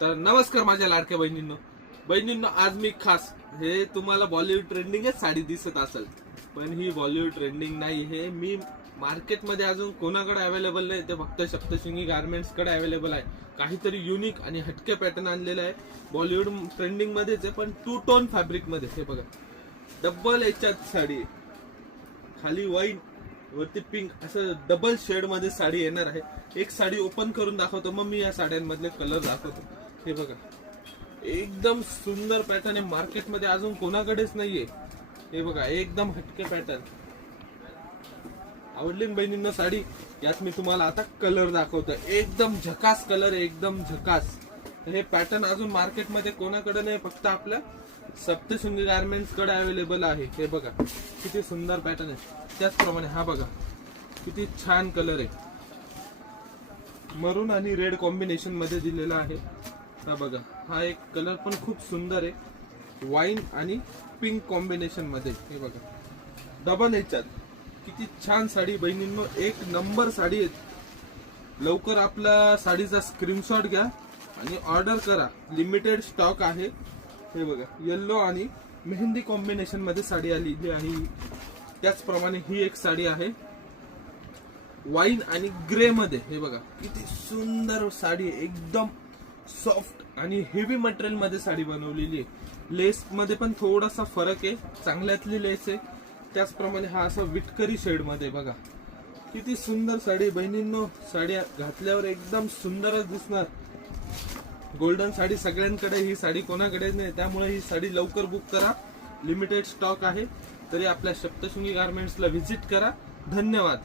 तर नमस्कार माझ्या लाडक्या बहिणींनो, आज मी खास हे तुम्हाला बॉलिवूड ट्रेंडिंगच साडी दिसत असेल, पण ही बॉलिवूड ट्रेंडिंग नाही. हे मी मार्केटमध्ये अजून कोणाकडे अवेलेबल नाही, ते फक्त सप्तशृंगी गारमेंट्स कडे अवेलेबल आहे. काहीतरी युनिक आणि हटके पॅटर्न आणलेला आहे. बॉलिवूड ट्रेंडिंग मध्येच आहे, पण 2 टोन फॅब्रिक मध्ये. हे बघा, डबल याच्यात साडी आहे. खाली वाईन वरती पिंक असं डबल शेड मध्ये साडी येणार आहे. एक साडी ओपन करून दाखवतो, मग मी या साड्यांमधले कलर दाखवतो. हे बघा, एकदम सुंदर पॅटर्न आहे. मार्केटमध्ये अजून कोणाकडेच नाहीये. हे बघा, एकदम हटके पॅटर्न. आवडली बहिणींना साडी? यात मी तुम्हाला आता कलर दाखवतो. एकदम झकास कलर, एकदम झकास. हे पॅटर्न अजून मार्केटमध्ये कोणाकडे नाही, फक्त आपल्या सप्तशृंगी गारमेंट्स कडे अवेलेबल आहे. हे बघा, किती सुंदर पॅटर्न आहे. त्याचप्रमाणे हा बघा, किती छान कलर आहे. मरून आणि रेड कॉम्बिनेशन मध्ये दिलेला आहे. हा बघा, हा एक कलर पण खूप सुंदर आहे. वाईन आणि पिंक कॉम्बिनेशन मध्ये. हे बघा, डबल याच्यात. किती छान साडी बहिणींनो, एक नंबर साडी आहे. लवकर आपला साडीचा स्क्रीनशॉट घ्या आणि ऑर्डर करा. लिमिटेड स्टॉक आहे. हे बघा, येलो आणि मेहंदी कॉम्बिनेशन मध्ये साडी आलेली आहे. त्याचप्रमाणे ही एक साडी आहे वाईन आणि ग्रे मध्ये. हे बघा, किती सुंदर साडी आहे. एकदम सॉफ्ट आणि हेवी मटेरियल मध्ये साडी बनवलेली आहे. लेस मध्ये पण थोडासा फरक आहे, चांगल्यातली लेस आहे. त्याचप्रमाणे हा असा विटकरी शेड मध्ये. बघा, किती सुंदर साडी बहिणींनो. साड्या घातल्यावर एकदम सुंदरच दिसणार. गोल्डन साडी सगळ्यांकडे, ही साडी कोणाकडे नाही. त्यामुळे ही साडी लवकर बुक करा. लिमिटेड स्टॉक आहे. तरी आपल्या सप्तशृंगी गारमेंट्सला व्हिजिट करा. धन्यवाद.